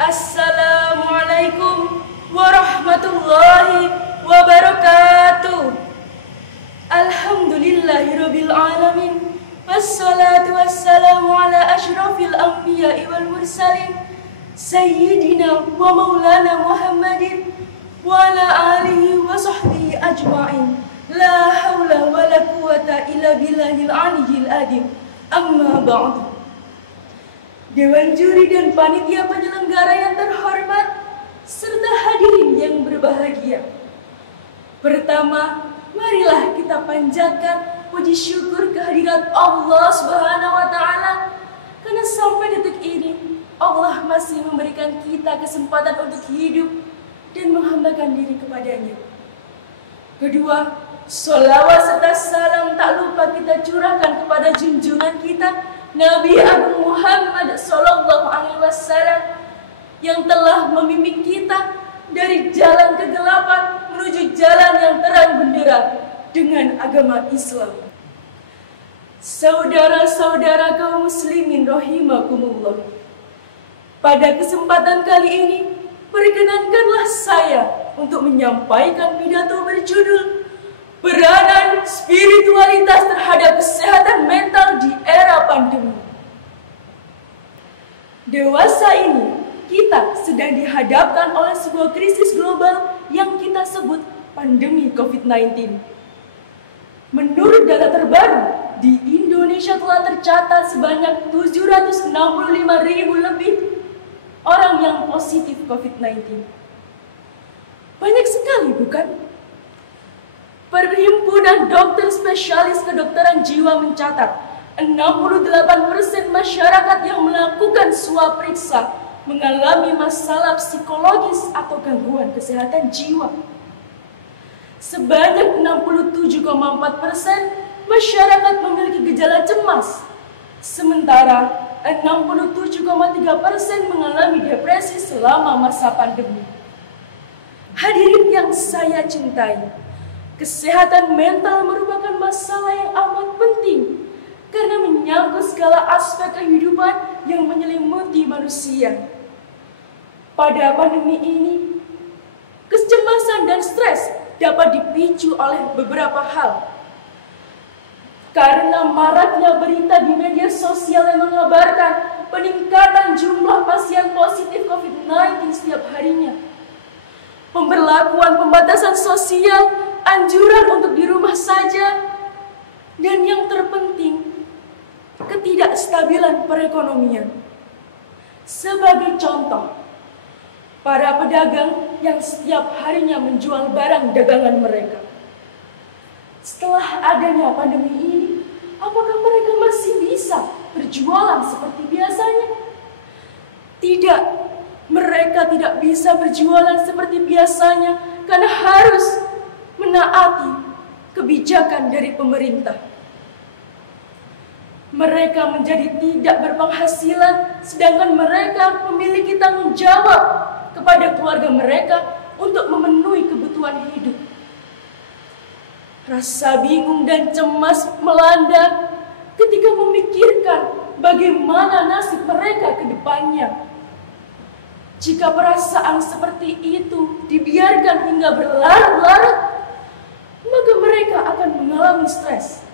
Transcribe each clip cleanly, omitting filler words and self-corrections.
Assalamualaikum warahmatullahi wabarakatuh. Alhamdulillahirabbil alamin. Wassalatu wassalamu ala asyrafil anbiya'i wal mursalin sayyidina wa maulana Muhammadin wa ala alihi wa sahbihi ajma'in. La haula wa la quwata illa billahil aliyyil azim. Amma ba'du. Dewan juri dan panitia penyelenggara yang terhormat serta hadirin yang berbahagia. Pertama, marilah kita panjatkan puji syukur kehadirat Allah Subhanahu wa taala karena sampai detik ini Allah masih memberikan kita kesempatan untuk hidup dan menghambakan diri kepadanya. Kedua, sholawat serta salam tak lupa kita curahkan kepada junjungan kita Nabi Agung Muhammad Sallallahu Alaihi Wasallam yang telah membimbing kita dari jalan kegelapan menuju jalan yang terang benderang dengan agama Islam. Saudara-saudara kaum muslimin rahimakumullah. Pada kesempatan kali ini, perkenankanlah saya untuk menyampaikan pidato berjudul Peranan spiritualitas terhadap kesehatan mental di era pandemi. Dewasa ini, kita sedang dihadapkan oleh sebuah krisis global yang kita sebut pandemi COVID-19. Menurut data terbaru, di Indonesia telah tercatat sebanyak 765.000 lebih orang yang positif COVID-19. Banyak sekali, bukan? Perhimpunan Dokter Spesialis Kedokteran Jiwa mencatat 68% masyarakat yang melakukan swab periksa mengalami masalah psikologis atau gangguan kesehatan jiwa. Sebanyak 67,4% masyarakat memiliki gejala cemas, sementara 67,3% mengalami depresi selama masa pandemi. Hadirin yang saya cintai, kesehatan mental merupakan masalah yang amat penting karena menyangkut segala aspek kehidupan yang menyelimuti manusia. Pada pandemi ini, kecemasan dan stres dapat dipicu oleh beberapa hal. Karena maraknya berita di media sosial yang mengabarkan peningkatan jumlah pasien positif COVID-19 setiap harinya. Pemberlakuan pembatasan sosial, anjuran untuk di rumah saja, dan yang terpenting, ketidakstabilan perekonomian. Sebagai contoh, para pedagang yang setiap harinya menjual barang dagangan mereka. Setelah adanya pandemi ini, apakah mereka masih bisa berjualan seperti biasanya? Tidak, mereka tidak bisa berjualan seperti biasanya karena harus menaati kebijakan dari pemerintah. Mereka menjadi tidak berpenghasilan, sedangkan mereka memiliki tanggung jawab kepada keluarga mereka untuk memenuhi kebutuhan hidup. Rasa bingung dan cemas melanda ketika memikirkan bagaimana nasib mereka ke depannya. Jika perasaan seperti itu dibiarkan hingga berlarut-larut, maka mereka akan mengalami stres.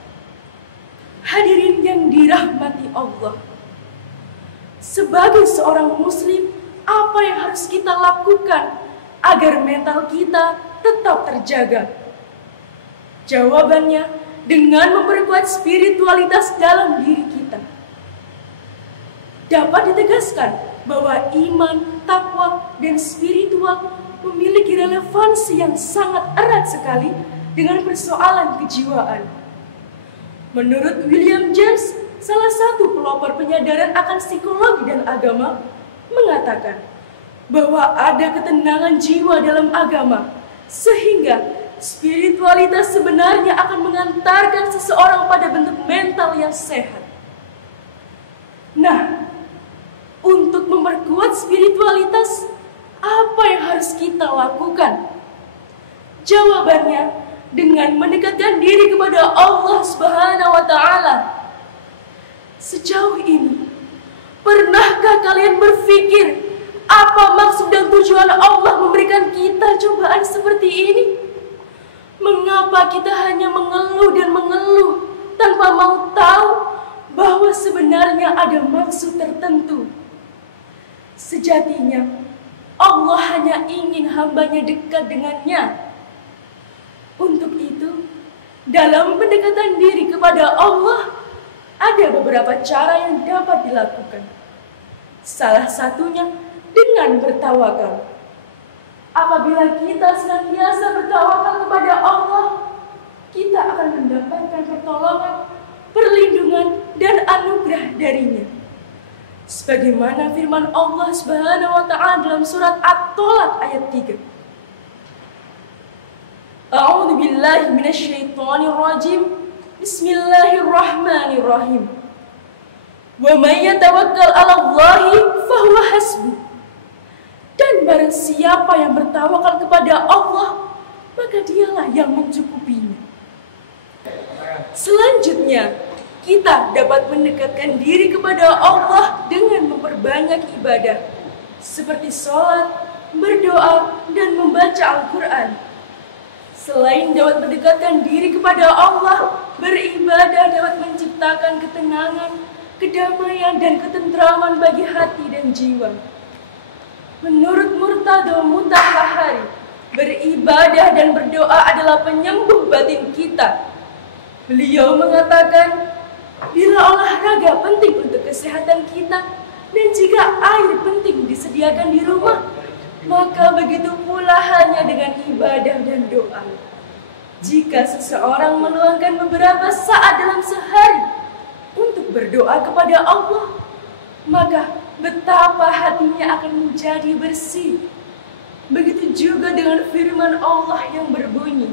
Hadirin yang dirahmati Allah, sebagai seorang muslim, apa yang harus kita lakukan agar mental kita tetap terjaga? Jawabannya dengan memperkuat spiritualitas dalam diri kita. Dapat ditegaskan bahwa iman, takwa, dan spiritual memiliki relevansi yang sangat erat sekali dengan persoalan kejiwaan. Menurut William James, salah satu pelopor penyadaran akan psikologi dan agama, mengatakan bahwa ada ketenangan jiwa dalam agama, sehingga spiritualitas sebenarnya akan mengantarkan seseorang pada bentuk mental yang sehat. Nah, untuk memperkuat spiritualitas, apa yang harus kita lakukan? Jawabannya dengan mendekatkan diri kepada Allah Subhanahu wa taala. Sejauh ini, pernahkah kalian berpikir apa tujuan Allah memberikan kita cobaan seperti ini? Mengapa kita hanya mengeluh dan mengeluh tanpa mau tahu bahwa sebenarnya ada maksud tertentu? Sejatinya, Allah hanya ingin hambanya dekat dengannya. Untuk itu, dalam pendekatan diri kepada Allah, ada beberapa cara yang dapat dilakukan. Salah satunya dengan bertawakal. Apabila kita senantiasa bertawakal kepada Allah, kita akan mendapatkan pertolongan, perlindungan, dan anugerah darinya. Sebagaimana firman Allah Subhanahu wa Ta'ala dalam surat At-Tolak ayat 3. A'udzu billahi minasyaitonir rajim. Bismillahirrahmanirrahim. Wa may yatawakkal 'alallahi fahuwa hasbuh. Dan barang siapa yang bertawakal kepada Allah, maka dialah yang mencukupinya. Selanjutnya, kita dapat mendekatkan diri kepada Allah dengan memperbanyak ibadah, seperti sholat, berdoa, dan membaca Al-Quran. Selain dapat mendekatkan diri kepada Allah, beribadah dapat menciptakan ketenangan, kedamaian, dan ketentraman bagi hati dan jiwa. Menurut Murtada Mutahhari, beribadah dan berdoa adalah penyembuh batin kita. Beliau mengatakan, bila olahraga penting untuk kesehatan kita, dan jika air penting disediakan di rumah, maka begitu pula hanya dengan ibadah dan doa. Jika seseorang meluangkan beberapa saat dalam sehari untuk berdoa kepada Allah, maka betapa hatinya akan menjadi bersih. Begitu juga dengan firman Allah yang berbunyi,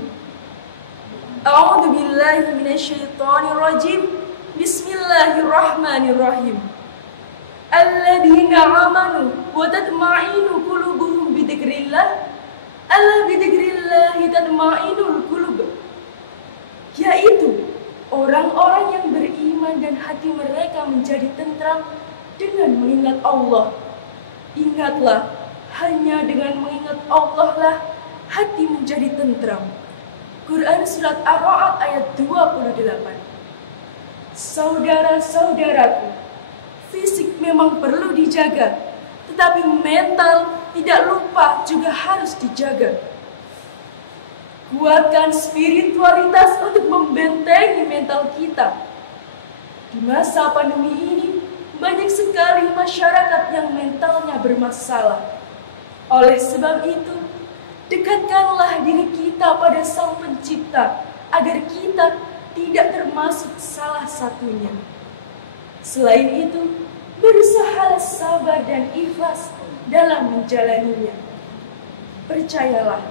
A'udzu billahi minasyaitonir rajim. Bismillahirrahmanirrahim. Alladzina amanu wa tatma'innu qulubuhum bidzikrillah. Ala bidzikrillah tatma'innul qulub. Yaitu orang-orang yang beriman dan hati mereka menjadi tentram dengan mengingat Allah. Ingatlah, hanya dengan mengingat Allah lah hati menjadi tentram. Quran Surat Ar-Ra'd ayat 28. Saudara-saudaraku, fisik memang perlu dijaga, tetapi mental tidak lupa juga harus dijaga. Kuatkan spiritualitas untuk membentengi mental kita. Di masa pandemi ini, banyak sekali masyarakat yang mentalnya bermasalah. Oleh sebab itu, dekatkanlah diri kita pada Sang Pencipta agar kita tidak termasuk salah satunya. Selain itu, berusaha sabar dan ikhlas dalam menjalaninya. Percayalah,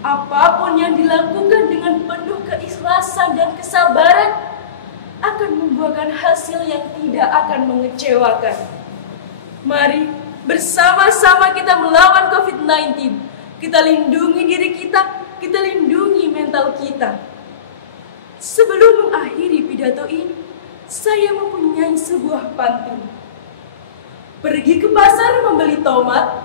apapun yang dilakukan dengan penuh keikhlasan dan kesabaran akan membuahkan hasil yang tidak akan mengecewakan. Mari bersama-sama kita melawan COVID-19. Kita lindungi diri kita, kita lindungi mental kita. Sebelum mengakhiri pidato ini, saya mempunyai sebuah pantun. Pergi ke pasar membeli tomat,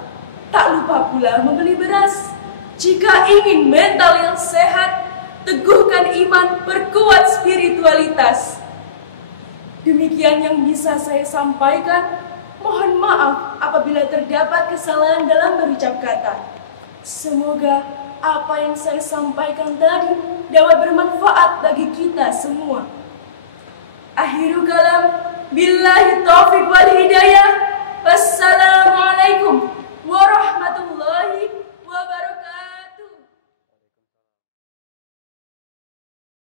tak lupa pula membeli beras. Jika ingin mental yang sehat, teguhkan iman, perkuat spiritualitas. Demikian yang bisa saya sampaikan. Mohon maaf apabila terdapat kesalahan dalam berucap kata. Semoga apa yang saya sampaikan tadi dapat bermanfaat bagi kita semua. Akhiru kalam, billahi taufiq wal hidayah. Wassalamualaikum warahmatullahi wabarakatuh.